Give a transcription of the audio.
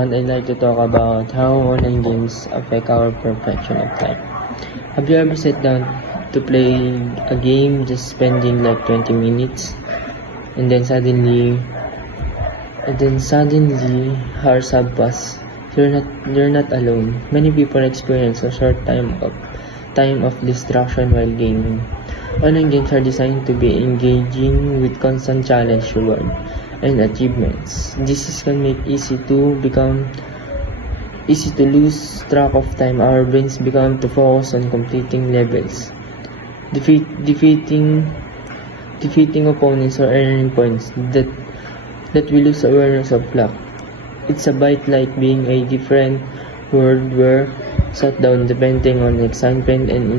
everyone. I'd like to talk about how online games affect our perception of time. Have you ever sat down to play a game just spending like 20 minutes and then suddenly hours have passed? You're not alone. Many people experience a short time of distraction while gaming. Online games are designed to be engaging with constant challenge, reward, and achievements. This can make easy to lose track of time. Our brains become to focus on completing levels, defeating opponents or earning points that we lose awareness of clock. It's a bit like being a different world where shut down depending on excitement and